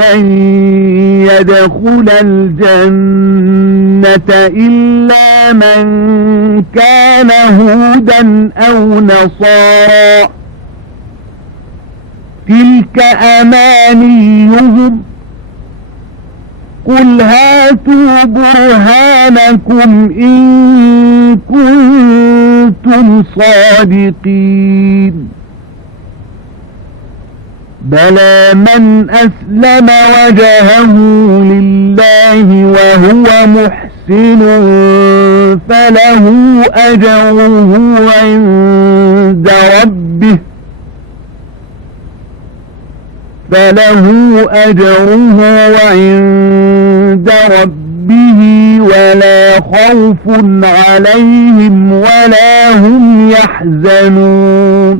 لن يدخل الجنة إلا من كان هودا أو نصارى تلك أمانيهم قل هاتوا برهانكم إن كنتم صادقين بلى من أسلم وجهه لله وهو محسن فله أجره عند ربه ولا خوف عليهم ولا هم يحزنون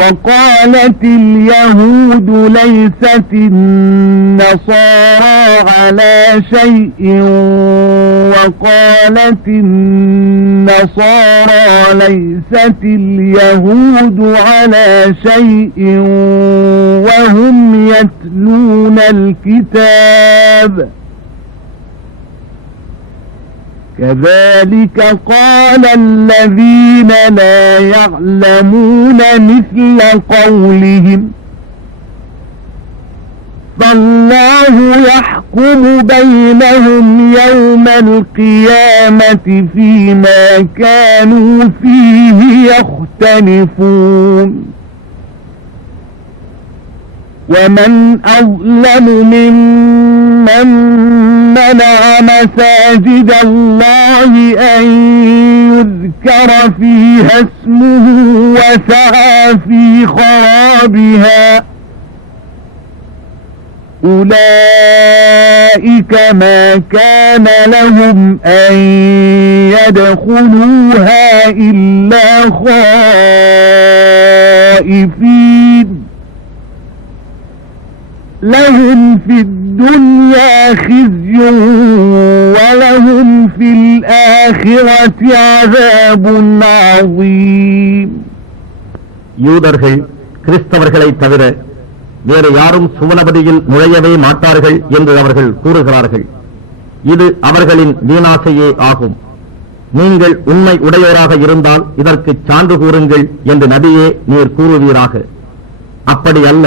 وقالت اليهود ليست النصارى على شيء وقالت النصارى ليست اليهود على شيء وهم يتلون الكتاب كذلك قال الذين لا يعلمون مثل قولهم فالله يحكم بينهم يوم القيامة فيما كانوا فيه يختلفون ومن أظلم ممن منع مساجد الله أن يذكر فيها اسمه وسعى في خرابها أولئك ما كان لهم أن يدخلوها إلا خائفين لهم في الدنيا خزي ولهم في الآخرة عذاب عظيم. யூதர்கள் கிறிஸ்தவர்களை தவிர வேறு யாரும் சுவனபதியில் நுழையவே மாட்டார்கள் என்று அவர்கள் கூறுகிறார்கள். இது அவர்களின் வீணாசையே ஆகும். நீங்கள் உண்மை உடையோராக இருந்தால் இதற்கு சான்று கூறுங்கள் என்று நபியே நீர் கூறுவீராக. அப்படி அல்ல,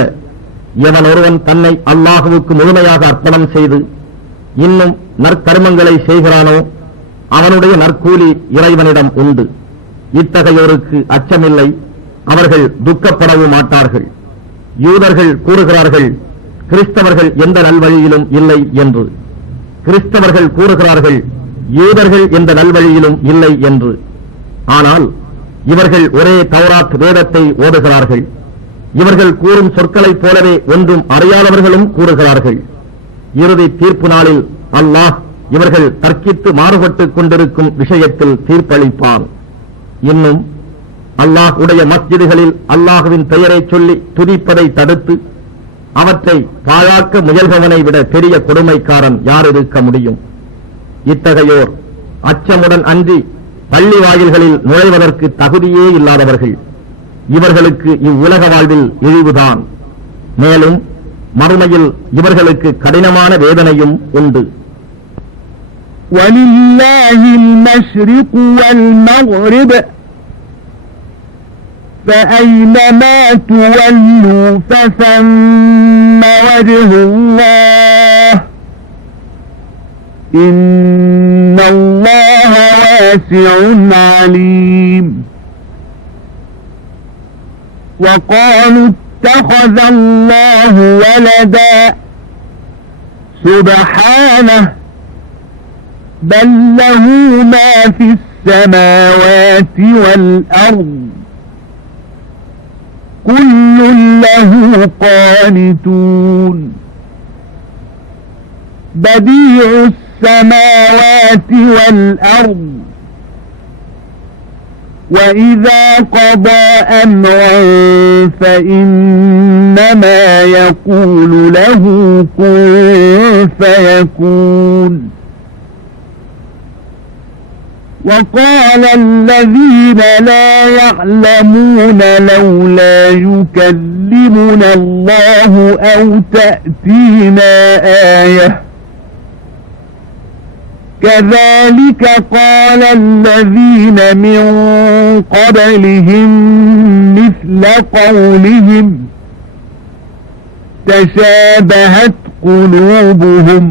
எவன் ஒருவன் தன்னை அல்லாஹுவுக்கு முழுமையாக அர்ப்பணம் செய்து இன்னும் நற்கர்மங்களை செய்கிறானோ அவனுடைய நற்கூலி இறைவனிடம் உண்டு. இத்தகையோருக்கு அச்சமில்லை, அவர்கள் துக்கப்படவும் மாட்டார்கள். யூதர்கள் கூறுகிறார்கள் கிறிஸ்தவர்கள் எந்த நல்வழியிலும் இல்லை என்று. கிறிஸ்தவர்கள் கூறுகிறார்கள் யூதர்கள் எந்த நல்வழியிலும் இல்லை என்று. ஆனால் இவர்கள் ஒரே தௌராத் வேதத்தை ஓதுகிறார்கள். இவர்கள் கூறும் சொற்களைப் போலவே ஒன்றும் அறியாதவர்களும் கூறுகிறார்கள். இறுதி தீர்ப்பு நாளில் அல்லாஹ் இவர்கள் தர்க்கித்து மாறுபட்டுக் கொண்டிருக்கும் விஷயத்தில் தீர்ப்பளிப்பான். இன்னும் அல்லாஹ் உடைய மஸ்ஜிதுகளில் அல்லாஹுவின் பெயரை சொல்லி துதிப்பதை தடுத்து அவற்றை பாழாக்க முயல்பவனை விட பெரிய கொடுமைக்காரன் யார் இருக்க முடியும்? இத்தகையோர் அச்சமுடன் அன்றி பள்ளி வாயில்களில் நுழைவதற்கு தகுதியே இல்லாதவர்கள். இவர்களுக்கு இவ்வுலக வாழ்வில் இழிவுதான். மேலும் மறுமையில் இவர்களுக்கு கடினமான வேதனையும் உண்டு. வலில்லாஹில் மஷ்ரிகு வல் மக்ரிப் فأينما تولوا فثم وجه الله إن الله واسع عليم وقالوا اتخذ الله ولدا سبحانه بل له ما في السماوات والأرض كل له قانتون بديع السماوات والأرض وإذا قضى أمرا فإنما يقول له كن فيكون وقال الذين لا يعلمون لولا يكلمنا الله أو تأتينا آية كذلك قال الذين من قبلهم مثل قولهم تشابهت قلوبهم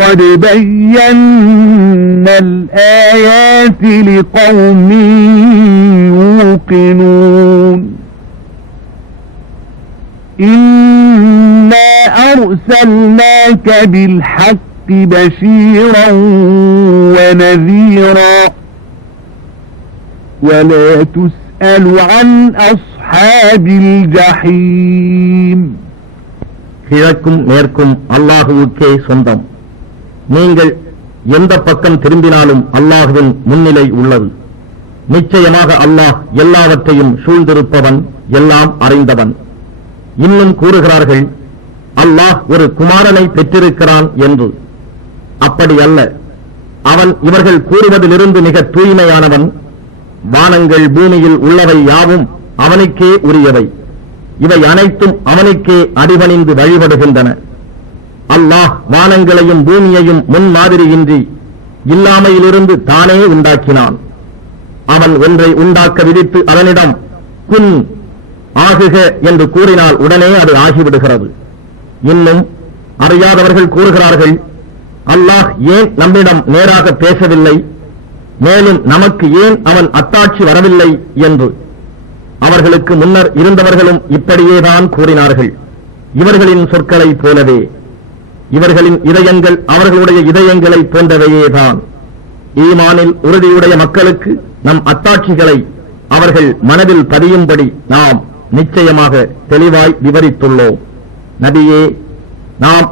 قد بينا الآيات لقوم يوقنون إنا أرسلناك بالحق بشيرا ونذيرا ولا تسأل عن أصحاب الجحيم கிழக்கும் மேற்கும் அல்லாஹுவுக்கே சொந்தம். நீங்கள் எந்த பக்கம் திரும்பினாலும் அல்லாஹுவின் முன்னிலை உள்ளது. நிச்சயமாக அல்லாஹ் எல்லாவற்றையும் சூழ்ந்திருப்பவன், எல்லாம் அறிந்தவன். இன்னும் கூறுகிறார்கள், அல்லாஹ் ஒரு குமாரனை பெற்றிருக்கிறான் என்று. அப்படி அல்ல, அவன் இவர்கள் கூறுவதிலிருந்து மிக தூய்மையானவன். வானங்கள் பூமியில் உள்ளவை யாவும் அவனுக்கே உரியவை. இவை அனைத்தும் அவனுக்கே அடிபணிந்து வழிபடுகின்றன. அல்லாஹ் வானங்களையும் பூமியையும் முன்மாதிரியின்றி இல்லாமையிலிருந்து தானே உண்டாக்கினான். அவன் ஒன்றை உண்டாக்க விதித்து அதனிடம் குன் ஆகுக என்று கூறினால் உடனே அது ஆகிவிடுகிறது. இன்னும் அறியாதவர்கள் கூறுகிறார்கள், அல்லாஹ் ஏன் நம்மிடம் நேராக பேசவில்லை, மேலும் நமக்கு ஏன் அவன் அத்தாட்சி வரவில்லை என்று. அவர்களுக்கு முன்னர் இருந்தவர்களும் இப்படியேதான் கூறினார்கள். இவர்களின் சொற்களை போலவே இவர்களின் இதயங்கள் அவர்களுடைய இதயங்களை போன்றவையேதான். ஈமானில் உறுதியுடைய மக்களுக்கு நம் அத்தாட்சிகளை அவர்கள் மனதில் பதியும்படி நாம் நிச்சயமாக தெளிவாய் விவரித்துள்ளோம். நபியே, நாம்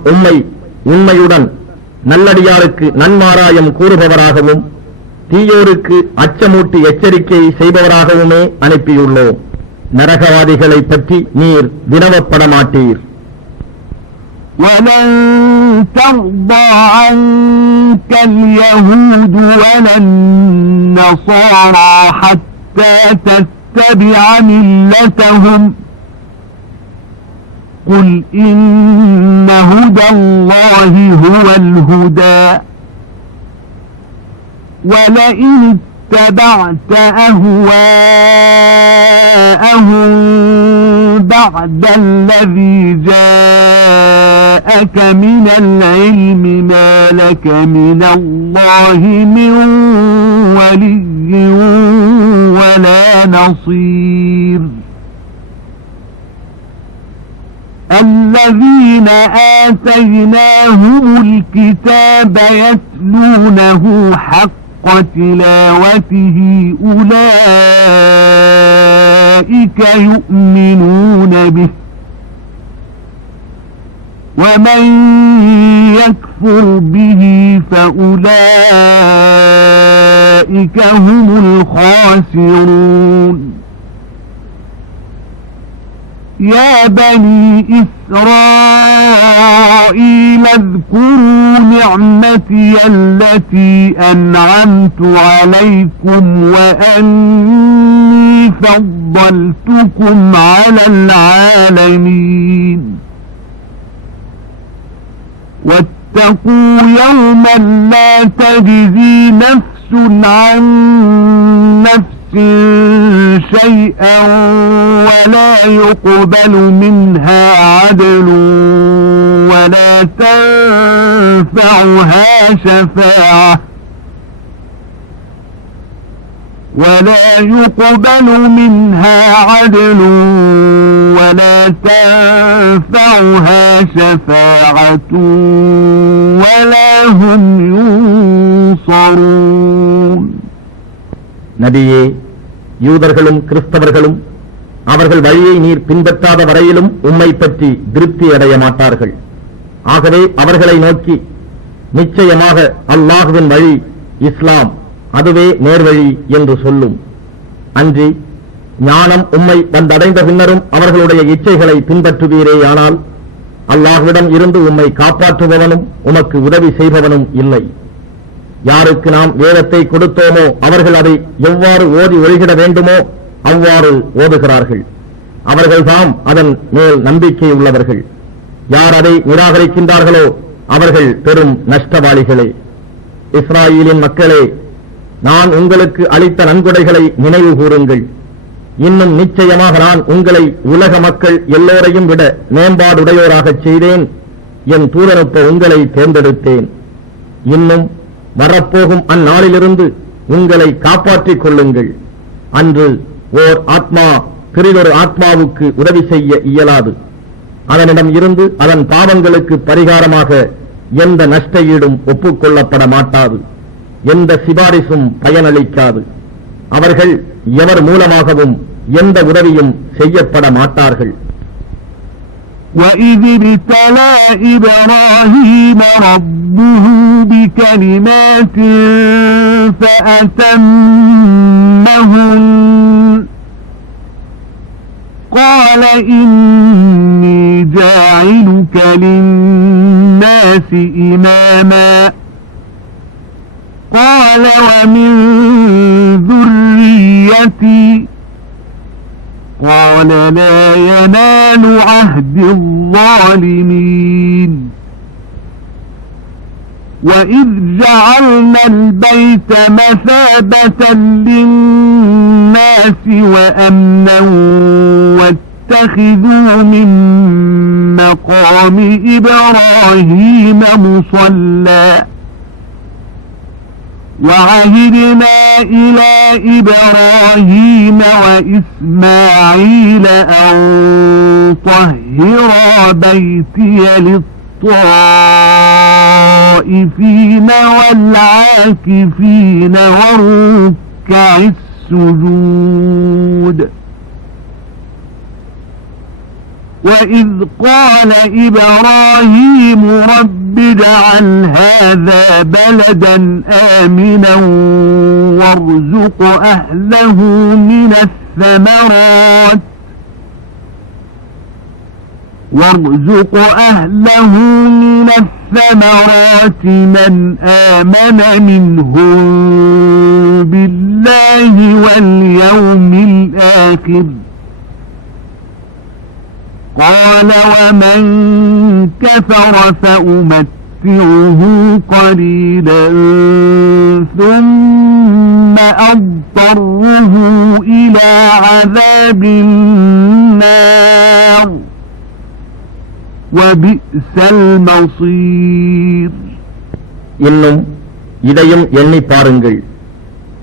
உண்மையுடன் நல்லடியாருக்கு நன்மாராயம் கூறுபவராகவும் தீயோருக்கு அச்சமூட்டி எச்சரிக்கை செய்பவராகவுமே அனுப்பியுள்ளோம். நரகவாதிகளை பற்றி நீர் வினவப்பட மாட்டீர். وَلَن تَرْضَىٰ عَنكَ الْيَهُودُ وَلَا النَّصَارَىٰ حَتَّىٰ تَتَّبِعَ مِلَّتَهُمْ قُلْ إِنَّ هُدَى اللَّهِ هُوَ الْهُدَىٰ وَلَئِنِ اتَّبَعْتَ أَهْوَاءَهُم بَعْدَ الَّذِي جَاءَكَ مِنَ الْعِلْمِ مَا لَكَ مِنَ اللَّهِ مِنْ وَلِيٍّ وَلَا نَصِيرٍ الَّذِينَ آتَيْنَاهُمُ الْكِتَابَ يَتْلُونَهُ حَقَّ تِلَاوَتِهِ أُولَئِكَ يُؤْمِنُونَ بِهِ وَمَنْ يَكْفُرْ بِهِ فَأُولَئِكَ هُمُ الْخَاسِرُونَ يَا بَنِي إِسْرَائِيلَ اذْكُرُوا نِعْمَتِيَ الَّتِي أَنْعَمْتُ عَلَيْكُمْ وَأَنِّي فَضَّلْتُكُمْ عَلَى الْعَالَمِينَ وَاتَّقُوا يَوْمًا لَا تَجْزِي نَفْسٌ عَن نَّفْسٍ شيئا ولا يقبل منها عدل ولا تنفعها شفاعة ولا هم ينصرون. நபியே, யூதர்களும் கிறிஸ்தவர்களும் அவர்கள் வழியை நீர் பின்பற்றாத வரையிலும் உம்மை பற்றி திருப்தி அடைய மாட்டார்கள். ஆகவே அவர்களை நோக்கி, நிச்சயமாக அல்லாஹுவின் வழி இஸ்லாம், அதுவே நேர்வழி என்று சொல்லும். அன்றி ஞானம் உம்மை வந்தடைந்த பின்னரும் அவர்களுடைய இச்சைகளை பின்பற்றுவீரேயானால் அல்லாஹ்விடம் இருந்து உம்மை காப்பாற்றுபவனும் உமக்கு உதவி செய்பவனும் இல்லை. யாருக்கு நாம் வேதத்தை கொடுத்தோமோ அவர்கள் அதை எவ்வாறு ஓதி ஒழுகிட வேண்டுமோ அவ்வாறு ஓதுகிறார்கள். அவர்கள்தாம் அதன் மேல் நம்பிக்கை உள்ளவர்கள். யார் அதை நிராகரிக்கின்றார்களோ அவர்கள் பெரும் நஷ்டவாளிகளே. இஸ்ராயேலின் மக்களே, நான் உங்களுக்கு அளித்த நன்கொடைகளை நினைவு கூறுங்கள். இன்னும் நிச்சயமாக நான் உங்களை உலக மக்கள் எல்லோரையும் விட மேம்பாடுடையோராகச் செய்தேன். என் தூதனுப்ப உங்களை தேர்ந்தெடுத்தேன். இன்னும் வரப்போகும் அந்நாளிலிருந்து உங்களை காப்பாற்றிக் கொள்ளுங்கள். அன்று ஓர் ஆத்மா பிறிதொரு ஆத்மாவுக்கு உதவி செய்ய இயலாது. அதனிடம் இருந்து அதன் பாவங்களுக்கு பரிகாரமாக எந்த நஷ்ட ஈடும் ஒப்புக்கொள்ளப்பட மாட்டாது. எந்த சிபாரிசும் பயனளிக்காது. அவர்கள் எவர் மூலமாகவும் எந்த உதவியும் செய்யப்பட மாட்டார்கள். وَإِذِ ابْتَلَى إِبْرَاهِيمَ رَبُّهُ بِكَلِمَاتٍ فَأَتَمَّهُنَّ قَالَ إِنِّي جَاعِلُكَ لِلنَّاسِ إِمَامًا قَالَ وَمِنْ ذُرِّيَّتِي قال لا ينال عهد الظالمين وإذ جعلنا البيت مثابة للناس وأمنا واتخذوا من مقام إبراهيم مصلى وعهدنا إلى إبراهيم وإسماعيل أن طهرا بيتي للطائفين والعاكفين والركع السجود وإذ قال إبراهيم رب اجعل هذا بلدا آمنا وارزق أهله من الثمرات من آمن منهم بالله واليوم الآخر قال ومن كفر فأمتعه قليلا ثم أضطره إلى عذاب النار وبئس المصير. இன்னும் இதையும் எண்ணி பாருங்கள்.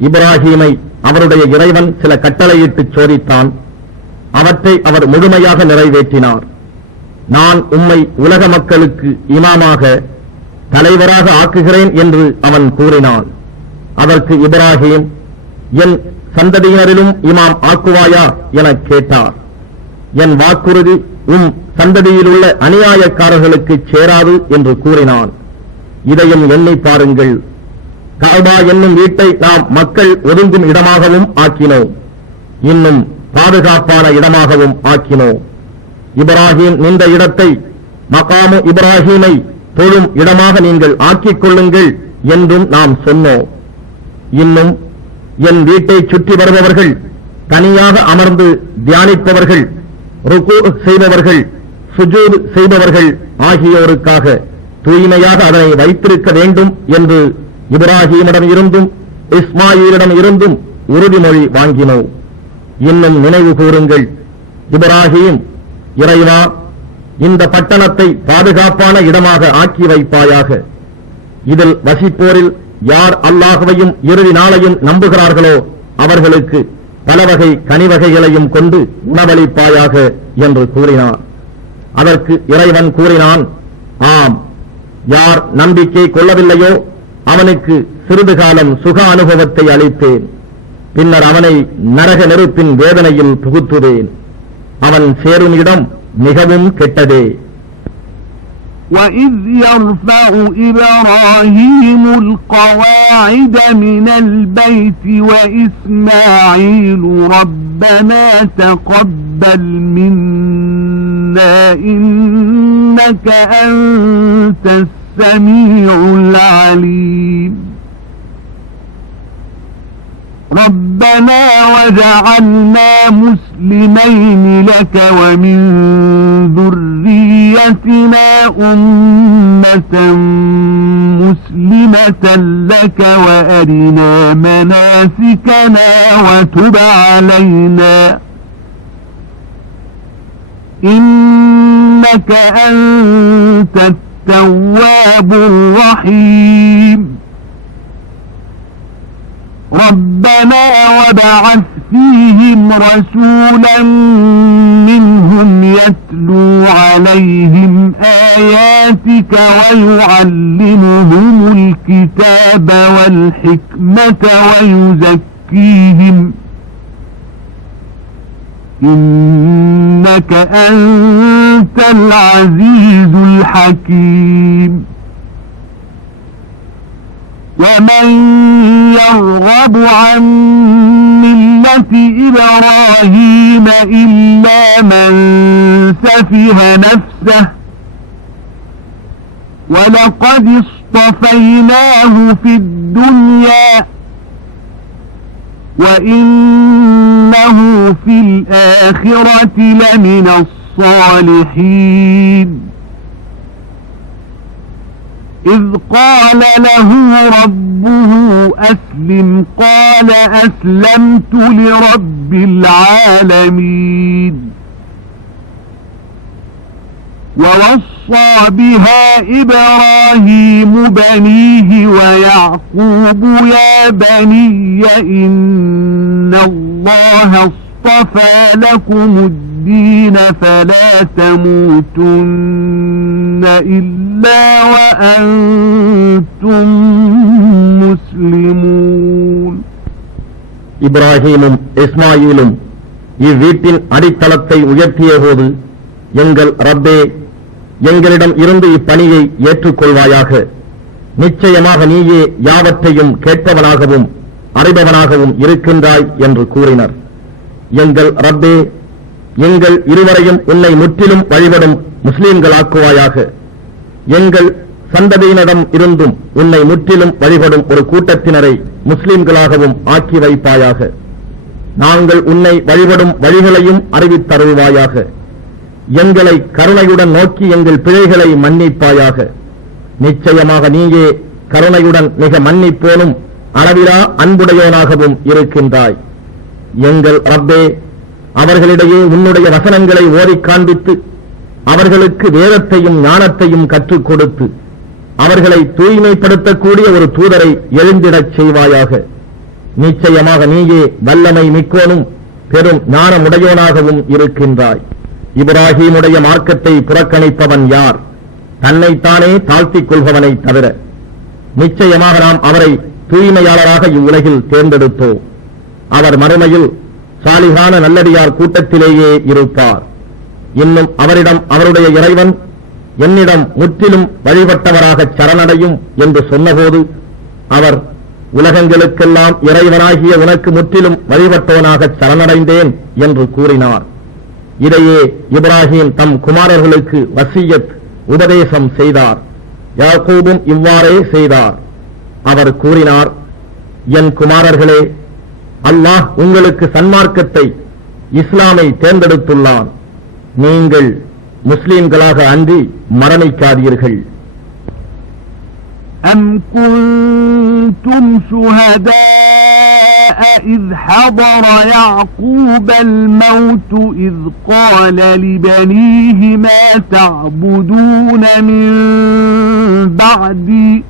இப்ராஹீமை அவருடைய இறைவன் சில கட்டளையிட்டு சோதித்தான். அவற்றை அவர் முழுமையாக நிறைவேற்றினார். நான் உம்மை உலக மக்களுக்கு இமாமாக தலைவராக ஆக்குகிறேன் என்று அவன் கூறினான். அதற்கு இப்ராஹீம், என் சந்ததியினரிலும் இமாம் ஆக்குவாயா எனக் கேட்டார். என் வாக்குறுதி சந்ததியிலுள்ள அநியாயக்காரர்களுக்கு சேராது என்று கூறினான். இதையும் எண்ணி பாருங்கள். கஅபா என்னும் வீட்டை நாம் மக்கள் ஒதுங்கும் இடமாகவும் ஆக்கினோம். இன்னும் பாதுகாப்பான இடமாகவும் ஆக்கினோம். இப்ராஹீம் நின்ற இடத்தை மகாமு இப்ராஹீமை தொழும் இடமாக நீங்கள் ஆக்கிக் கொள்ளுங்கள் என்றும் நாம் சொன்னோம். இன்னும் என் வீட்டை சுற்றி வருபவர்கள், தனியாக அமர்ந்து தியானிப்பவர்கள், ருக்கு செய்பவர்கள், சுஜூத் செய்பவர்கள் ஆகியோருக்காக தூய்மையாக அதனை வைத்திருக்க வேண்டும் என்று இப்ராஹீமிடம் இருந்தும் இஸ்மாயிலிடம் இருந்தும் உறுதிமொழி வாங்கினோம். இன்னும் நினைவு கூறுங்கள். இப்ராஹீம், இறைவா, இந்த பட்டணத்தை பாதுகாப்பான இடமாக ஆக்கி வைப்பாயாக. இதில் வசிப்போரில் யார் அல்லாஹ்வையும் இறுதி நாளையும் நம்புகிறார்களோ அவர்களுக்கு பலவகை கனிவகைகளையும் கொண்டு உணவளிப்பாயாக என்று கூறினார். அதற்கு இறைவன் கூறினான், ஆம், யார் நம்பிக்கை கொள்ளவில்லையோ அவனுக்கு சிறிது காலம் சுக அனுபவத்தை அளித்தேன். பின்னர் அவனை நரக நெருப்பின் வேதனையில் புகுத்துவேன். அவன் சேரும் இடம் மிகவும் கெட்டதே. وَإِذْ يَرْفَعُ إِبْرَاهِيمُ الْقَوَاعِدَ مِنَ الْبَيْتِ وَإِسْمَاعِيلُ رَبَّنَا تَقَبَّلْ مِنَّا إِنَّكَ أَنْتَ السَّمِيعُ الْعَلِيمُ ربنا وجعلنا مسلمين لك ومن ذريتنا أمة مسلمة لك وأرنا مناسكنا وتب علينا إنك أنت التواب الرحيم ربنا وابعث فيهم رسولا منهم يتلو عليهم آياتك ويعلمهم الكتاب والحكمة ويزكيهم إنك أنت العزيز الحكيم ومن يرغب عن ملة إبراهيم إلا من سفه نفسه ولقد اصطفيناه في الدنيا وإنه في الآخرة لمن الصالحين إذ قال له ربه أسلم قال أسلمت لرب العالمين ووصى بها إبراهيم بنيه ويعقوب يا بني إن الله اصطفى لكم الدين فلا تموتن إلا وأنتم مسلمون இப்ராஹீமும் இஸ்மாயிலும் இவ்வீட்டின் அடித்தளத்தை உயர்த்திய போது எங்கள் ரப்பே எங்களிடம் இருந்து இப்பணியை ஏற்றுக்கொள்வாயாக நிச்சயமாக நீயே யாவற்றையும் கேட்பவனாகவும் அறிபவனாகவும் இருக்கின்றாய் என்று கூறினர் எங்கள் ரப்பே எங்கள் இருவரையும் உன்னை முற்றிலும் வழிபடும் முஸ்லிம்களாக்குவாயாக எங்கள் சந்ததியினரிடம் இருந்தும் உன்னை முற்றிலும் வழிபடும் ஒரு கூட்டத்தினரை முஸ்லிம்களாகவும் ஆக்கி வைப்பாயாக நாங்கள் உன்னை வழிபடும் வழிகளையும் அறிவித்தருள்வாயாக எங்களை கருணையுடன் நோக்கி எங்கள் பிழைகளை மன்னிப்பாயாக நிச்சயமாக நீயே கருணையுடன் மிக மன்னிப்போனும் அளவிலா அன்புடையோனாகவும் இருக்கின்றாய் எங்கள் ரப்பே அவர்களிடையே உன்னுடைய வசனங்களை ஓதிக் காண்பித்து அவர்களுக்கு வேதத்தையும் ஞானத்தையும் கற்றுக் கொடுத்து அவர்களை தூய்மைப்படுத்தக்கூடிய ஒரு தூதரை எழுந்திடச் செய்வாயாக நிச்சயமாக நீயே வல்லமை மிக்கோனும் பெரும் ஞானமுடையோனாகவும் இருக்கின்றாய் இப்ராஹீமுடைய மார்க்கத்தை புறக்கணிப்பவன் யார் தன்னைத்தானே தாழ்த்திக் கொள்பவனை தவிர நிச்சயமாக நாம் அவரை தூய்மையாளராக இவ்வுலகில் தேர்ந்தெடுத்தோம் அவர் மறுமையில் சாலிகான நல்லடியார் கூட்டத்திலேயே இருப்பார் இன்னும் அவரிடம் அவருடைய இறைவன் என்னிடம் முற்றிலும் வழிபட்டவராக சரணடையும் என்று சொன்னபோது அவர் உலகங்களுக்கெல்லாம் இறைவனாகிய உனக்கு முற்றிலும் வழிபட்டவனாக சரணடைந்தேன் என்று கூறினார் இதையே இப்ராஹீம் தம் குமாரர்களுக்கு வசியத் உபதேசம் செய்தார் யாக்கூபும் இவ்வாறே செய்தார் அவர் கூறினார் என் குமாரர்களே அல்லாஹ் உங்களுக்கு சன்மார்க்கத்தை இஸ்லாமை தேர்ந்தெடுத்துள்ளான் நீங்கள் முஸ்லிம்களாக அன்றி மரணிக்காதீர்கள் أم كنتم شهداء إذ حضر يعقوب الموت إذ قال لبنيه ما تعبدون من بعدي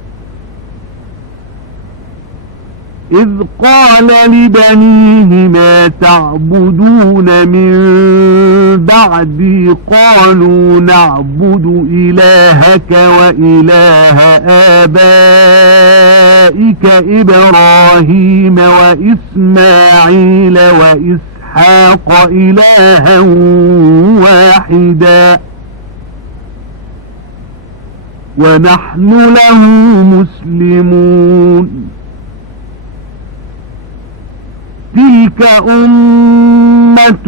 إذ قال لبنيه ما تعبدون من بعدي قالوا نعبد إلهك وإله آبائك إبراهيم وإسماعيل وإسحاق إلها واحدا ونحن له مسلمون تلك أمة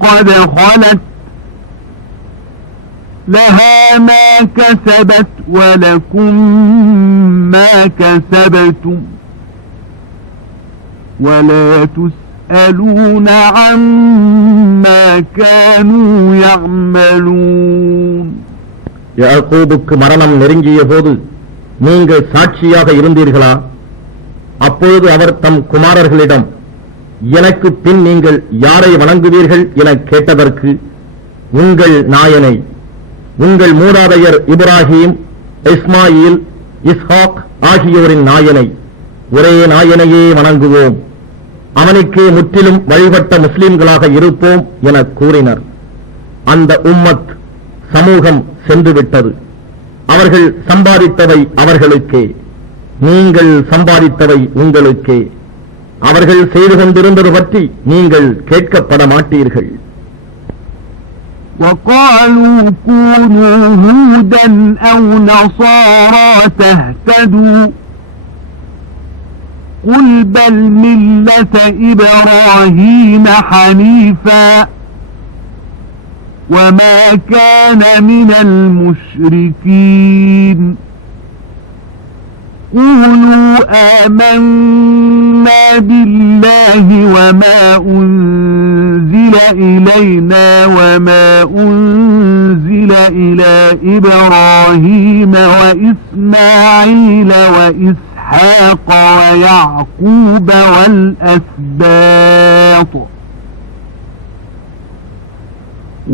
قد خلت لها ما كسبت ولكم ما كسبتم ولا تسألون عما كانوا يعملون. யாக்கோபுக்கு மரணம் நெருங்கிய போது நீங்கள் சாட்சியாக இருந்தீர்களா? அப்பொழுது அவர் தம் குமாரர்களிடம், எனக்கு பின் நீங்கள் யாரை வணங்குவீர்கள் என கேட்டதற்கு, உங்கள் நாயனை, உங்கள் மூதாதையர் இப்ராஹீம், இஸ்மாயில், இஸ்ஹாக் ஆகியோரின் நாயனை, ஒரே நாயனையே வணங்குவோம், அவனுக்கே முற்றிலும் வழிபட்ட முஸ்லிம்களாக இருப்போம் என கூறினர். அந்த உம்மத் சமூகம் சென்றுவிட்டது. அவர்கள் சம்பாதித்தவை அவர்களுக்கே, நீங்கள் சம்பாதித்தவை உங்களுக்கே. அவர்கள் செய்து கொண்டிருந்தது பற்றி நீங்கள் கேட்கப்பட மாட்டீர்கள். وقالوا كونوا هودا أو نصارى تهتدوا قل بل ملة إبراهيم حنيفا وما كان من المشركين قولوا آمنا بالله وما أنزل إلينا وما أنزل إلى إبراهيم وإسماعيل وإسحاق ويعقوب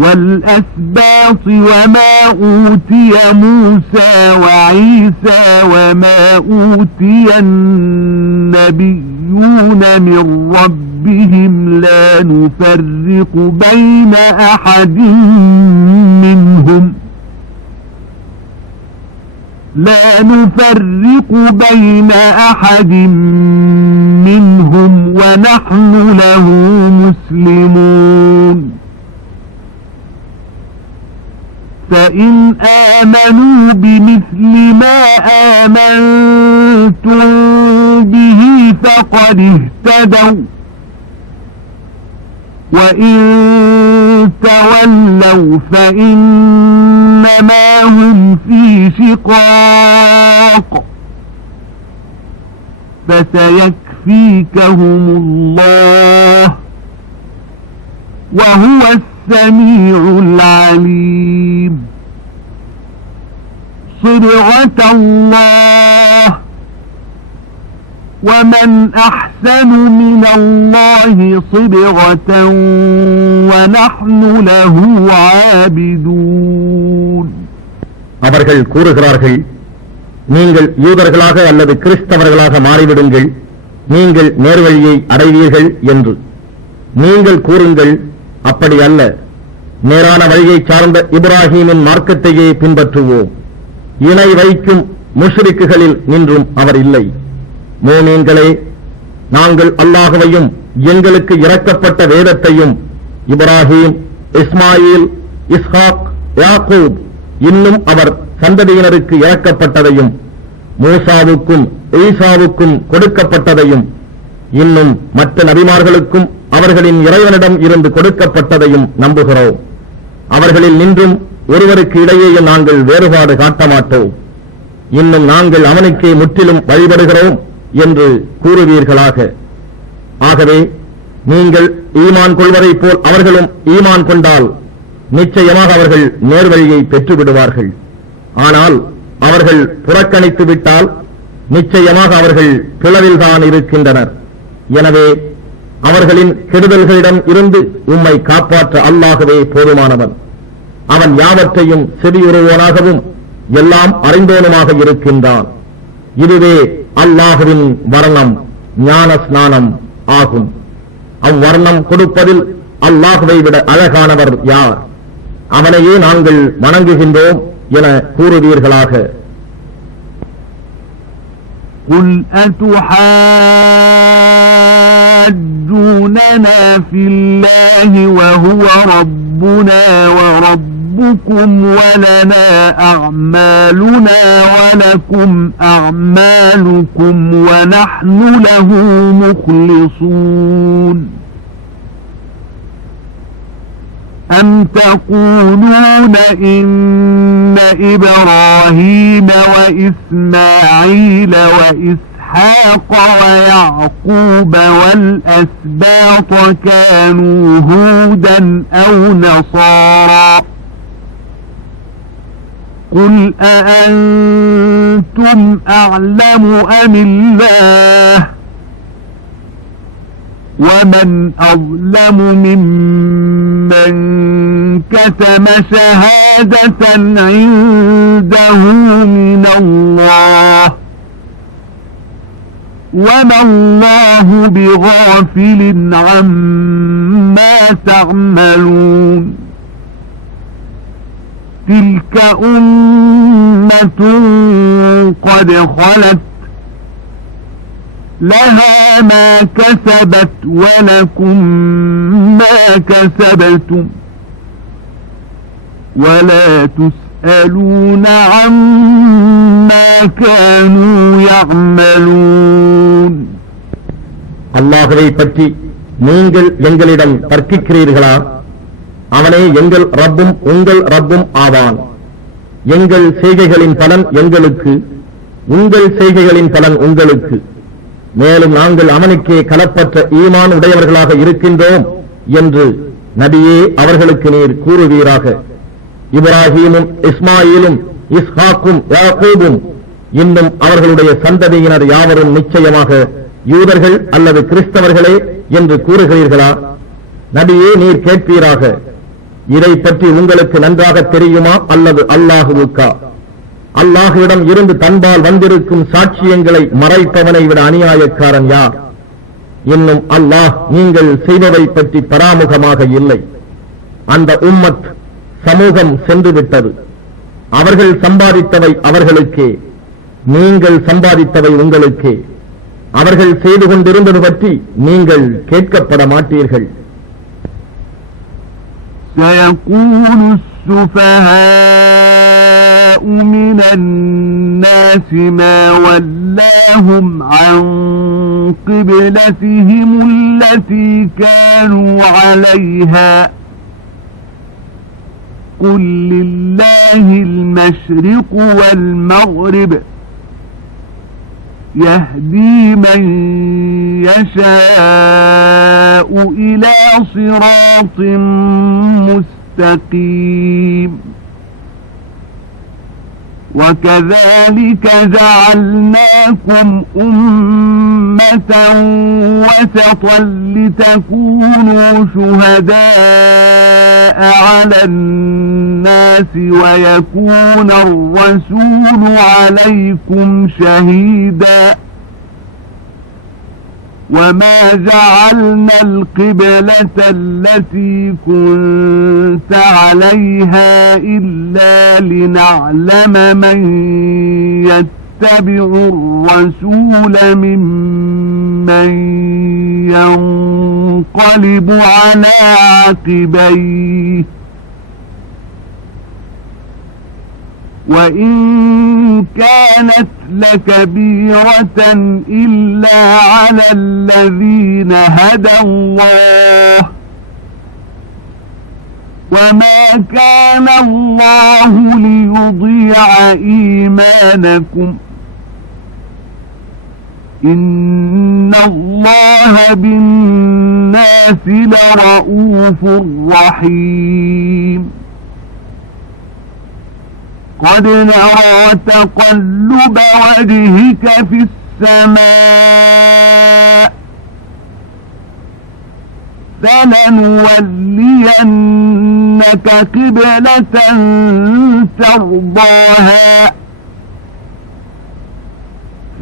والأسباط وما أوتي موسى وعيسى وما أوتي النبيون من ربهم لا نفرق بين أحد منهم ونحن له مسلمون. فإن آمنوا بمثل ما آمنتم به فقد اهتدوا وإن تولوا فإنما هم في شقاق فسيكفيكهم الله وهو السميع العليم. صبغة الله ومن أحسن من الله صبغة ونحن له عابدون. அவர்கள் கூறுகிறார்கள், நீங்கள் யூதர்களாக அல்லது கிறிஸ்தவர்களாக மாறிவிடுங்கள், நீங்கள் நேர்வழியை அடைவீர்கள் என்று. நீங்கள் கூறுங்கள், அப்படி அல்ல, நேரான வழியை சார்ந்த இப்ராஹீமின் மார்க்கத்தையே பின்பற்றுவோம், இணை வைக்கும் முஷ்ரிக்குகளில் நின்றும் அவர் இல்லை. மோமீன்களே, நாங்கள் அல்லாஹ்வையும் எங்களுக்கு இறக்கப்பட்ட வேதத்தையும் இப்ராஹீம், இஸ்மாயில், இஸ்ஹாக், யாக்கூப் இன்னும் அவர் சந்ததியினருக்கு இறக்கப்பட்டதையும் மூசாவுக்கும் ஈசாவுக்கும் கொடுக்கப்பட்டதையும் இன்னும் மற்ற நபிமார்களுக்கும் அவர்களின் இறைவனிடம் இருந்து கொடுக்கப்பட்டதையும் நம்புகிறோம். அவர்களில் நின்றும் ஒருவருக்கு இடையே நாங்கள் வேறுபாடு காட்ட மாட்டோம். இன்னும் நாங்கள் அவனுக்கே முற்றிலும் வழிபடுகிறோம் என்று கூறுவீர்களாக. ஆகவே நீங்கள் ஈமான் கொள்வதைப் போல் அவர்களும் ஈமான் கொண்டால் நிச்சயமாக அவர்கள் நேர்வழியை பெற்றுவிடுவார்கள். ஆனால் அவர்கள் புறக்கணித்து விட்டால் நிச்சயமாக அவர்கள் பிளவில்தான் இருக்கின்றனர். எனவே அவர்களின் கெடுதல்களிடம் இருந்து உம்மை காப்பாற்ற அல்லாஹ்வே போதுமானவன். அவன் யாவற்றையும் செவியுறுவோனாகவும் எல்லாம் அறிந்தோனுமாக இருக்கின்றான். இதுவே அல்லாஹுவின் வர்ணம், ஞான ஸ்நானம் ஆகும். அவ்வர்ணம் கொடுப்பதில் அல்லாஹ்வை விட அழகானவர் யார்? அவனையே நாங்கள் வணங்குகின்றோம் என கூறுவீர்களாக. قُلْ أَتُحَاجُّونَنَا فِي اللَّهِ وَهُوَ رَبُّنَا وَرَبُّكُمْ وَلَنَا أَعْمَالُنَا وَلَكُمْ أَعْمَالُكُمْ وَنَحْنُ لَهُ مُخْلِصُونَ. أَمْ تَقُولُونَ إِنَّ إِبْرَاهِيمَ وَإِسْمَاعِيلَ وَإِسْحَاقَ وإسحاق ويعقوب والأسباط كانوا هودا أو نصارى قل أأنتم أعلم أم الله ومن أظلم ممن كتم شهادة عنده من الله وما الله بغافل عما تعملون تلك أمة قد خلت لها ما كسبت ولكم ما كسبتم ولا تسألون عما كانوا يعملون. அல்லாஹ்வை பற்றி நீங்கள் எங்களிடம் தர்க்கிக்கிறீர்களா? அவனே எங்கள் ரப்பும் உங்கள் ரப்பும் ஆவான். எங்கள் செய்கைகளின் பலன் எங்களுக்கு, உங்கள் செய்கைகளின் பலன் உங்களுக்கு. மேலும் நாங்கள் அவனுக்கே கலப்பற்ற ஈமான் உடையவர்களாக இருக்கின்றோம் என்று நபியே அவர்களுக்கு நீர் கூறுவீராக. இப்ராஹீமும் இஸ்மாயிலும் இஸ்ஹாக்கும் யாக்கூபும் இன்னும் அவர்களுடைய சந்ததியினர் யாவரும் நிச்சயமாக யூதர்கள் அல்லது கிறிஸ்தவர்களே என்று கூறுகிறீர்களா? நபியே நீர் கேட்பீராக, இதை பற்றி உங்களுக்கு நன்றாக தெரியுமா அல்லது அல்லாஹுவுக்கா? அல்லாஹுவிடம் இருந்து தன்பால் வந்திருக்கும் சாட்சியங்களை மறைப்பவனை விட அநியாயக்காரன் யார்? இன்னும் அல்லாஹ் நீங்கள் செய்பவை பற்றி பராமுகமாக இல்லை. அந்த உம்மத் சமூகம் சென்று விட்டது. அவர்கள் சம்பாதித்தவை அவர்களுக்கே, நீங்கள் சம்பாதித்தவை உங்களுக்கே. அவர்கள் செய்து கொண்டிருந்தது பற்றி நீங்கள் கேட்கப்பட மாட்டீர்கள். سيقول السفهاء من الناس ما ولاهم عن قبلتهم التي كانوا عليها قل لله المشرق والمغرب يهدي من يشاء إلى صراط مستقيم وكذلك جعلناكم أمة وسطا لتكونوا شهداء على الناس ويكون الرسول عليكم شهيدا وما جعلنا القبلة التي كنت عليها إلا لنعلم من يتبع الرسول ممن ينقلب على عقبيه وإن كانت لكبيرة إلا على الذين هدى الله وما كان الله ليضيع إيمانكم إن الله بالناس لرؤوف رحيم قد نرى تقلب وجهك في السماء فلنولينك قبلة ترضاها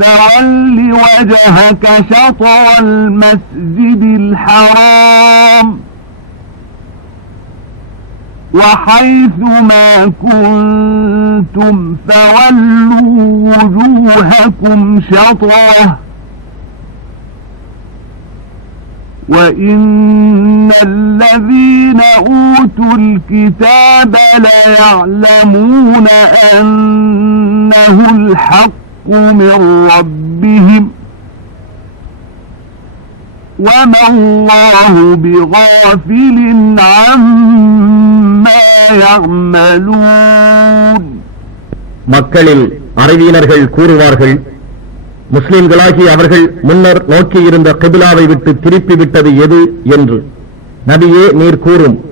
فول وجهك شطر المسجد الحرام وحيث ما كنتم فولوا وجوهكم شطره وإن الذين أوتوا الكتاب ليعلمون أنه الحق من ربهم وما الله بغافل عما يعملون. மக்களில் அறிவியனர்கள் கூறுவார்கள், முஸ்லிம்களாகி அவர்கள் முன்னர் நோக்கியிருந்த கிபிலாவை விட்டு திருப்பி விட்டது எது என்று. நபியே, நீர் கூறும்,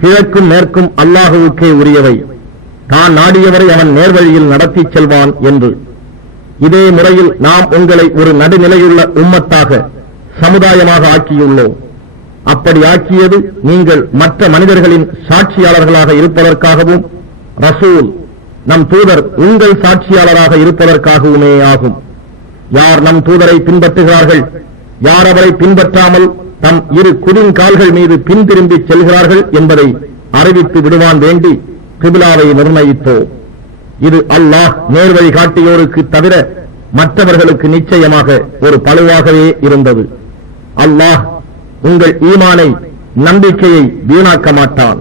கிழக்கும் மேற்கும் அல்லாஹுவுக்கே உரியவை, தான் நாடியவரை அவன் நேர்வழியில் நடத்திச் செல்வான் என்று. இதே முறையில் நாம் உங்களை ஒரு நடுநிலையுள்ள உம்மத்தாக, சமுதாயமாக ஆக்கியுள்ளோம். அப்படி ஆக்கியது நீங்கள் மற்ற மனிதர்களின் சாட்சியாளர்களாக இருப்பதற்காகவும், ரசூல் நம் தூதர் உங்கள் சாட்சியாளராக இருப்பதற்காகவுமே ஆகும். யார் நம் தூதரை பின்பற்றுகிறார்கள், யார் அவரை பின்பற்றாமல் தம் இரு குதிங்கால்கள் மீது பின்திரும்பி செல்கிறார்கள் என்பதை அறிவித்து விடுவான் வேண்டி கிபிலாவை நிர்ணயித்தோம். இது அல்லாஹ் நேர்வழி காட்டியோருக்கு தவிர மற்றவர்களுக்கு நிச்சயமாக ஒரு பழுவாகவே இருந்தது. அல்லாஹ் உங்கள் ஈமானை, நம்பிக்கையை வீணாக்க மாட்டான்.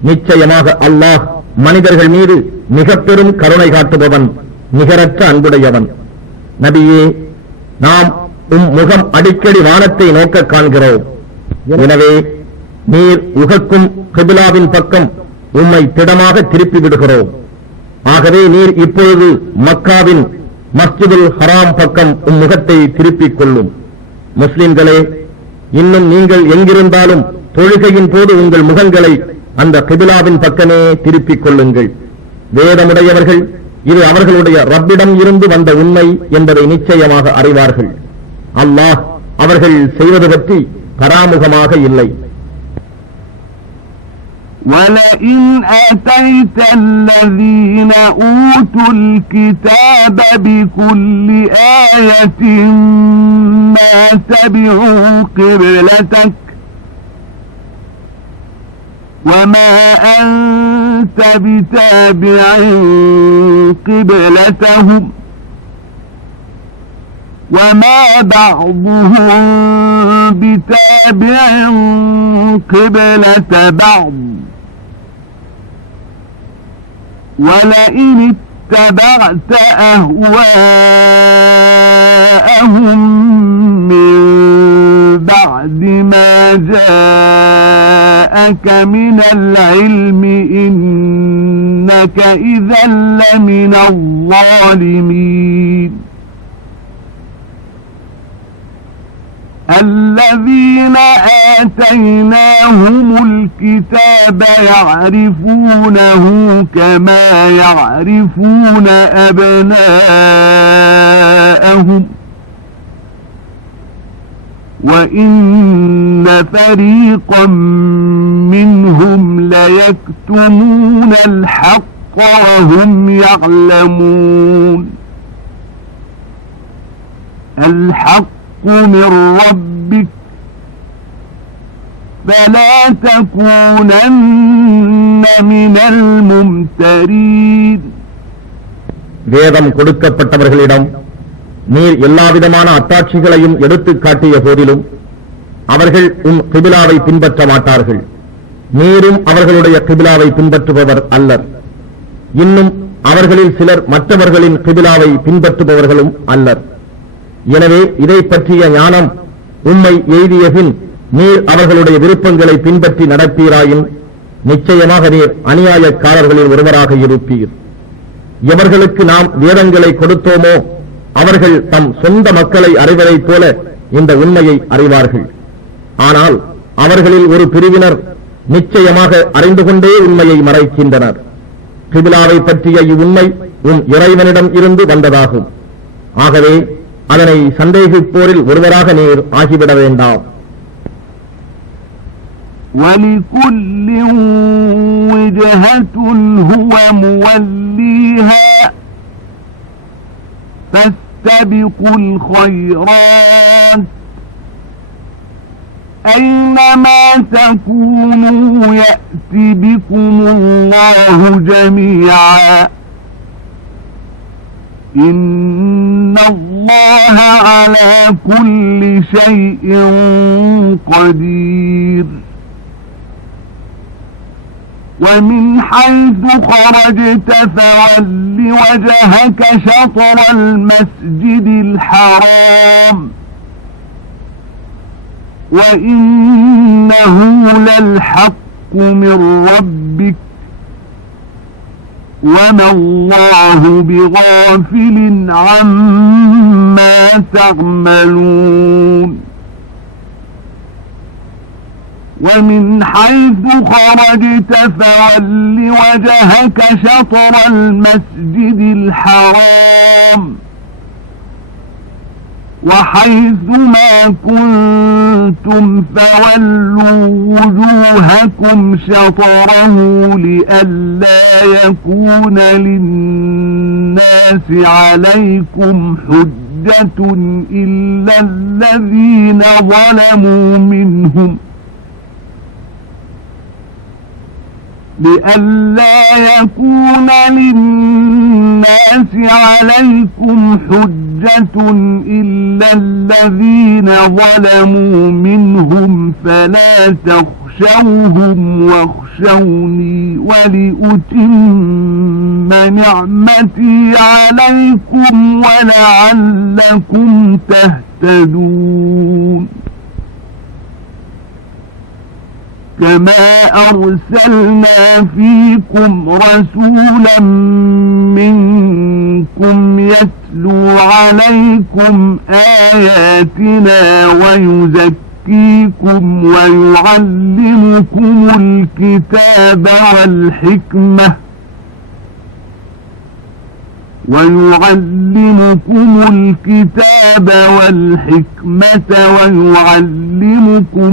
நிச்சயமாக அல்லாஹ் மனிதர்கள் மீது மிக பெரும் கருணை காட்டுபவன், நிகரற்ற அன்புடையவன். நபியே, நாம் முகம் அடிக்கடி வானத்தை நோக்க காண்கிறோம். எனவே நீர் உகக்கும் கிபிலாவின் பக்கம் உம்மை திடமாக திருப்பி விடுகிறோம். ஆகவே நீர் இப்பொழுது மக்காவின் மஸ்ஜிதுல் ஹராம் பக்கம் முகத்தை திருப்பிக் கொள்ளும். முஸ்லிம்களே, இன்னும் நீங்கள் எங்கிருந்தாலும் தொழுகையின் போது உங்கள் முகங்களை அந்த கிபிலாவின் பக்கமே திருப்பிக் கொள்ளுங்கள். வேதமுடையவர்கள் இது அவர்களுடைய ரப்பிடம் இருந்து வந்த உண்மை என்பதை நிச்சயமாக அறிவார்கள். அல்லாஹ் அவர்கள் செய்வது பற்றி பராமுகமாக இல்லை. وَلَئِنْ أَتَيْتَ الَّذِينَ أُوتُوا الْكِتَابَ بِكُلِّ آيَةٍ مَا تَبِعُوا قِبْلَتَكَ وَمَا أَنْتَ بِتَابِعٍ قِبْلَتَهُمْ وَمَا بَعْضُهُمْ بِتَابِعٍ قِبْلَةَ بَعْضٍ وَلَئِنِ اتَّبَعْتَ أَهْوَاءَهُمْ مِنْ بَعْدِ مَا جَاءَكَ مِنَ الْعِلْمِ إِنَّكَ إِذًا لَمِنَ الظَّالِمِينَ الذين آتيناهم الكتاب يعرفونه كما يعرفون أبناءهم وإن فريقا منهم ليكتمون الحق وهم يعلمون الحق من ربك فلا تكونن من الممترين. வேதம் கொடுக்கப்பட்டவர்களிடம் நீர் எல்லாவிதமான அத்தாட்சிகளையும் எடுத்துக் காட்டிய போதிலும் அவர்கள் உன் கிபிலாவை பின்பற்ற மாட்டார்கள். நீரும் அவர்களுடைய கிபிலாவை பின்பற்றுபவர் அல்லர். இன்னும் அவர்களில் சிலர் மற்றவர்களின் கிபிலாவை பின்பற்றுபவர்களும் அல்லர். எனவே இதை பற்றிய ஞானம் உம்மை எய்தியபின் நீர் அவர்களுடைய விருப்பங்களை பின்பற்றி நடப்பீராயின் நிச்சயமாக நீர் அநியாயக்காரர்களில் ஒருவராக இருப்பீர். எவர்களுக்கு நாம் வேதங்களை கொடுத்தோமோ அவர்கள் தம் சொந்த மக்களை அறிவதைப் போல இந்த உண்மையை அறிவார்கள். ஆனால் அவர்களில் ஒரு பிரிவினர் நிச்சயமாக அறிந்து கொண்டே உண்மையை மறைக்கின்றனர். கிபிலாவை பற்றிய இவ்வுண்மை உன் இறைவனிடம் இருந்து வந்ததாகும். ஆகவே அதனை சந்தேகிப்போரில் ஒருவராக நீர் ஆகிவிட வேண்டாம். وَلِكُلٍّ وِجْهَةٌ هُوَ مُوَلِّيهَا فَاسْتَبِقُوا الْخَيْرَاتِ أَيْنَمَا تَكُونُوا يَأْتِ بِكُمُ اللَّهُ جَمِيعًا إِنَّ اللَّهَ عَلَى كُلِّ شَيْءٍ قَدِيرٌ وَمِنْ حَيْثُ خَرَجْتَ فَوَلِّ وَجْهَكَ شَطْرَ الْمَسْجِدِ الْحَرَامِ وَإِنَّهُ لَلْحَقُّ مِنْ رَبِّكَ وما الله بغافل عما تعملون ومن حيث خرجت فول وجهك شطر المسجد الحرام وحيث ما كنتم فولوا وجوهكم شطره لئلا يكون للناس عليكم حجة إلا الذين ظلموا منهم لئلا يكون للناس عليكم حجة إلا الذين ظلموا منهم فلا تخشوهم واخشوني ولأتم نعمتي عليكم ولعلكم تهتدون كما أرسلنا فيكم رسولا منكم يتلو عليكم آياتنا ويزكيكم ويعلمكم الكتاب والحكمة ويعلمكم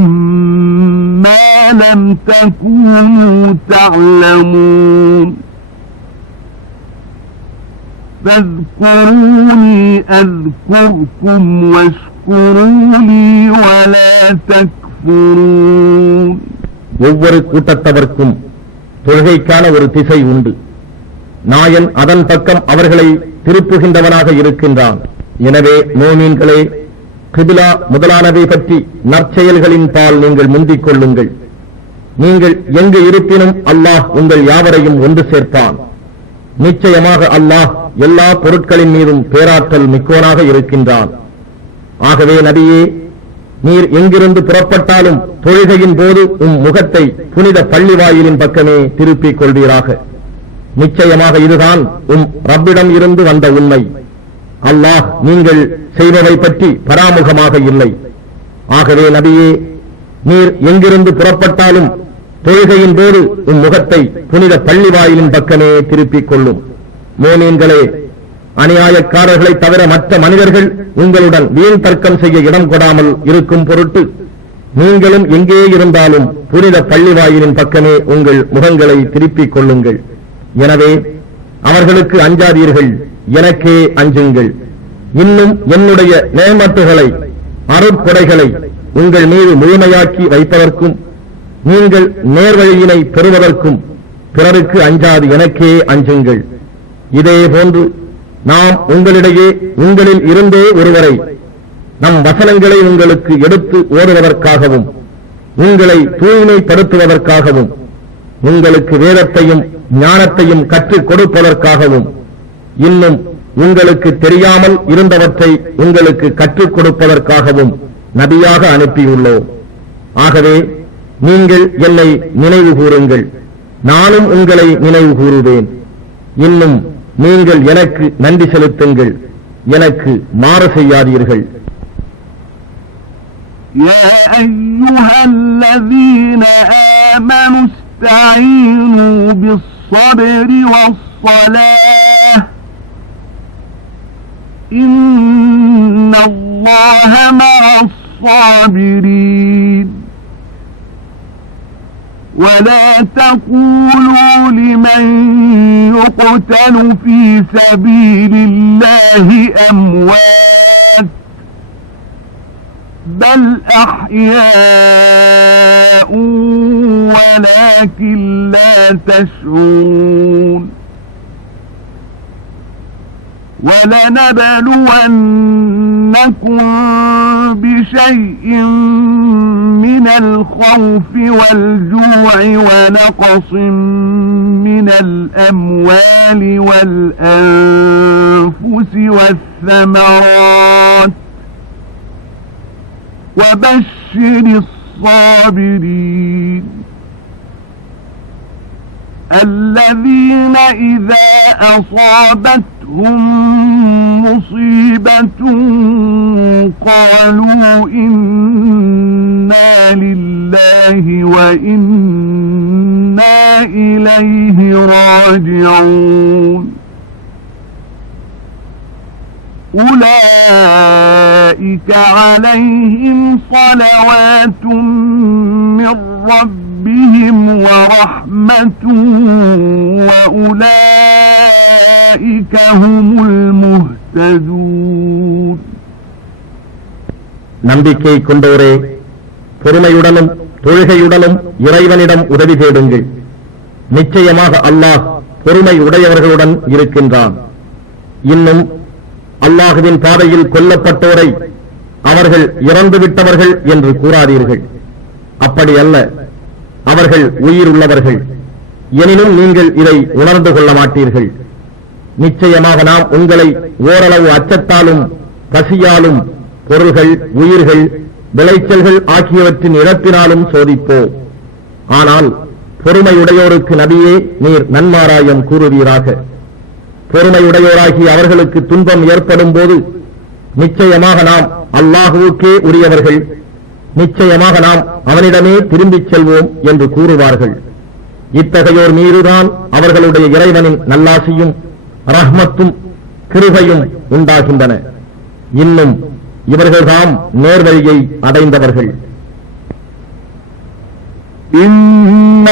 ما لم تكونوا تعلمون فاذكروني أذكركم واشكروا لي ولا تكفرون ஒவ்வொரு கூட்டத்தவர்க்கும் தொழுகைக்கான ஒரு திசை உண்டு. நாயன் அதன் பக்கம் அவர்களை திருப்புகின்றவனாக இருக்கின்றான். எனவே மோமீன்களே, கிபிலா முதலானவை பற்றி நற்செயல்களின் பால் நீங்கள் முந்திக் கொள்ளுங்கள். நீங்கள் எங்கு இருப்பினும் அல்லாஹ் உங்கள் யாவரையும் ஒன்று சேர்ப்பான். நிச்சயமாக அல்லாஹ் எல்லா பொருட்களின் மீதும் பேராற்றல் மிக்கோனாக இருக்கின்றான். ஆகவே நபியே, நீர் எங்கிருந்து புறப்பட்டாலும் தொழுகையின் போது முகத்தை புனித பள்ளி வாயிலின் பக்கமே திருப்பிக் கொள்வீராக. நிச்சயமாக இதுதான் ரப்பிடம் இருந்து வந்த உண்மை. அல்லாஹ் நீங்கள் செய்பவை பற்றி பராமுகமாக இல்லை. ஆகவே நபியே, நீர் எங்கிருந்து புறப்பட்டாலும் தொழுகையின் போது முகத்தை புனித பள்ளி வாயிலின் பக்கமே திருப்பிக் கொள்ளும். மோமீன்களே, அநியாயக்காரர்களை தவிர மற்ற மனிதர்கள் உங்களுடன் வீண் தர்க்கம் செய்ய இடம் கொடாமல் இருக்கும் பொருட்டு நீங்களும் எங்கே இருந்தாலும் புனித பள்ளி வாயிலின் பக்கமே உங்கள் முகங்களை திருப்பிக் கொள்ளுங்கள். எனவே அவர்களுக்கு அஞ்சாதீர்கள், எனக்கே அஞ்சுங்கள். இன்னும் என்னுடைய நேமத்துகளை அருட்கொடைகளை உங்கள் மீது முழுமையாக்கி வைப்பதற்கும் நீங்கள் நேர்வழியினை பெறுவதற்கும் பிறருக்கு அஞ்சாது எனக்கே அஞ்சுங்கள். இதே போன்று நாம் உங்களிடையே உங்களில் இருந்தே ஒருவரை நம் வசனங்களை உங்களுக்கு எடுத்து ஓடுவதற்காகவும் உங்களை தூய்மைப்படுத்துவதற்காகவும் உங்களுக்கு வேதத்தையும் ஞானத்தையும் கற்றுக் கொடுப்பதற்காகவும் இன்னும் உங்களுக்கு தெரியாமல் இருந்தவற்றை உங்களுக்கு கற்றுக் கொடுப்பதற்காகவும் நபியாக அனுப்பியுள்ளோம். ஆகவே நீங்கள் என்னை நினைவு கூறுங்கள், நானும் உங்களை நினைவு கூறுவேன். இன்னும் நீங்கள் எனக்கு நன்றி செலுத்துங்கள், எனக்கு மாறு செய்யாதீர்கள். يا أيها الذين آمنوا استعينوا بالصبر والصلاة إن الله مع الصابرين ولا تقولوا لمن يقتل في سبيل الله أموات بل أحياء ولكن لا تشعرون ولنبلونكم بشيء من الخوف والجوع ونقص من الأموال والأنفس والثمرات وبشر الصابرين الذين إذا أصابتهم مصيبة قالوا إنا لله وإنا إليه راجعون أولئك عليهم صلوات من ربهم ورحمة وأولئك هم المهتدون. நம்பிக்கை கொண்டோரே, பொறுமையுடனும் தொழுகையுடனும் இறைவனிடம் உதவி தேடுங்கள். நிச்சயமாக அல்லாஹ் பொறுமை உடையவர்களுடன் இருக்கின்றான். இன்னும் அல்லாஹுவின் பாதையில் கொல்லப்பட்டோரை அவர்கள் இறந்துவிட்டவர்கள் என்று கூறாதீர்கள். அப்படி அல்ல, அவர்கள் உயிர் உள்ளவர்கள். எனினும் நீங்கள் இதை உணர்ந்து கொள்ள மாட்டீர்கள். நிச்சயமாக நாம் உங்களை ஓரளவு அச்சத்தாலும் பசியாலும் பொருள்கள், உயிர்கள், விளைச்சல்கள் ஆகியவற்றின் இழப்பினாலும் சோதிப்போம். ஆனால் பொறுமையுடையோருக்கு நபியே நீர் நன்மாராயம் கூறுவீராக. பொறுமையுடையோராகி அவர்களுக்கு துன்பம் ஏற்படும் போது நிச்சயமாக நாம் அல்லாஹுவுக்கே உரியவர்கள், நிச்சயமாக நாம் அவனிடமே திரும்பிச் செல்வோம் என்று கூறுவார்கள். இத்தகையோர் மீதுதான் அவர்களுடைய இறைவனின் நல்லாசியும் ரஹ்மத்தும் கிருபையும் உண்டாகின்றன. இன்னும் இவர்கள்தாம் நேர்வழியை அடைந்தவர்கள்.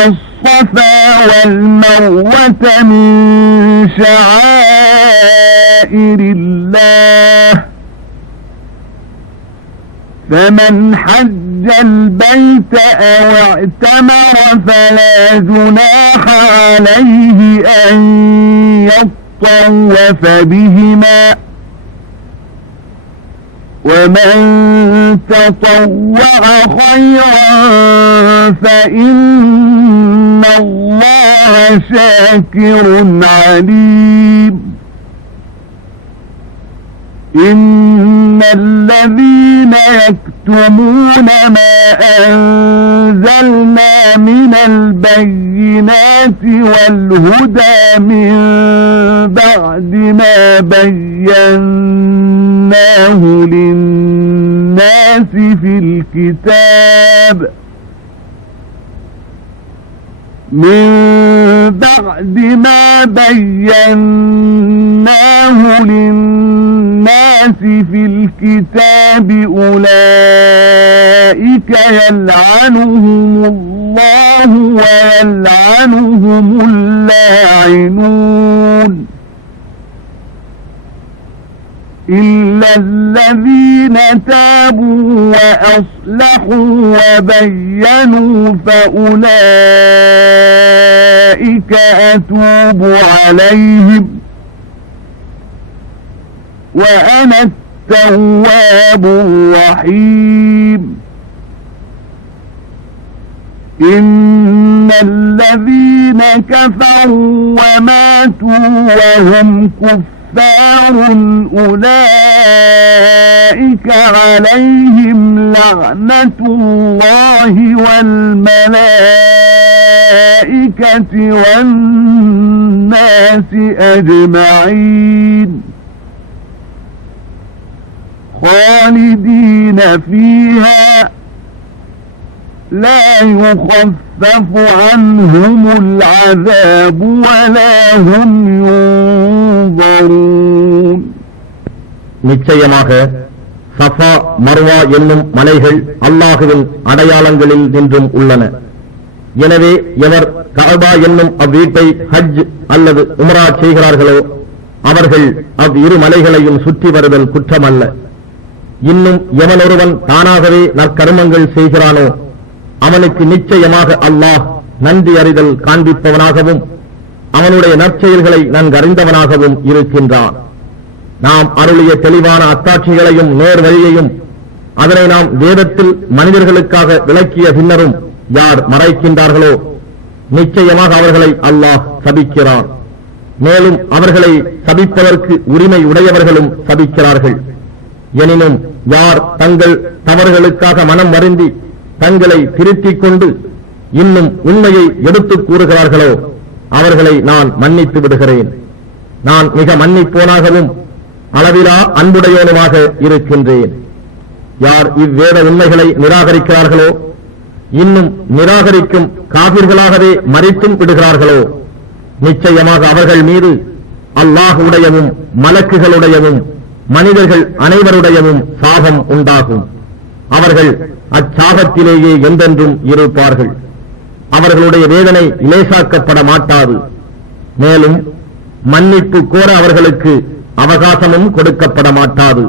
الصفا والمروة من شعائر الله فمن حج البيت أو اعتمر فلا جناح عليه أن يطوف بهما ومن تطوع خيرا فإن الله شاكر عليم. إن الذين يكتمون ما أنزلنا من البينات والهدى من بعد ما بيناه للناس في الكتاب أولئك يلعنهم الله ويلعنهم اللاعنون إلا الذين تابوا وأصلحوا وبينوا فأولئك أتوب عليهم وأنا التواب الرحيم. إن الذين كفروا وماتوا وهم كفار أولئك عليهم لعنة الله والملائكة والناس أجمعين خالدين فيها لا يخفف عنهم العذاب ولا هم ينظرون. நிச்சயமாக சஃபா மர்வா என்னும் மலைகள் அல்லாஹுவின் அடையாளங்களில் நின்றும் உள்ளன. எனவே எவர் கஅபா என்னும் அவ்வீட்டை ஹஜ் அல்லது உம்ரா செய்கிறார்களோ அவர்கள் அவ்விரு மலைகளையும் சுற்றி வருதல் குற்றமல்ல. இன்னும் எவனொருவன் தானாகவே நற்கர்மங்கள் செய்கிறானோ அவனுக்கு நிச்சயமாக அல்லாஹ் நன்றி அறிதல் காண்பிப்பவனாகவும் அவனுடைய நற்செயல்களை நன்கறிந்தவனாகவும் இருக்கின்றான். நாம் அருளிய தெளிவான அத்தாட்சிகளையும் நேர் வழியையும் அதனை நாம் வேதத்தில் மனிதர்களுக்காக விளக்கிய பின்னரும் யார் மறைக்கின்றார்களோ நிச்சயமாக அவர்களை அல்லாஹ் சபிக்கிறான். மேலும் அவர்களை சபிப்பதற்கு உரிமை உடையவர்களும் சபிக்கிறார்கள். எனினும் யார் தங்கள் தவறுகளுக்காக மனம் வருந்தி தங்களை திருத்திக் கொண்டு இன்னும் உண்மையை எடுத்துக் கூறுகிறார்களோ அவர்களை நான் மன்னித்து விடுகிறேன். நான் மிக மன்னிப்போனாகவும் அளவிலா அன்புடையோனுமாக இருக்கின்றேன். யார் இவ்வேத உண்மைகளை நிராகரிக்கிறார்களோ, இன்னும் நிராகரிக்கும் காபிர்களாகவே மரித்தும் விடுகிறார்களோ, நிச்சயமாக அவர்கள் மீது அல்லாஹ்வுடையவும் மலக்குகளுடையவும் மனிதர்கள் அனைவருடையவும் சாபம் உண்டாகும். அவர்கள் அச்சாபத்திலேயே என்றென்றும் இருப்பார்கள். அவர்களுடைய வேதனை லேசாக்கப்பட மாட்டாது. மேலும் மன்னிப்பு கோர அவர்களுக்கு அவகாசமும் கொடுக்கப்பட மாட்டாது.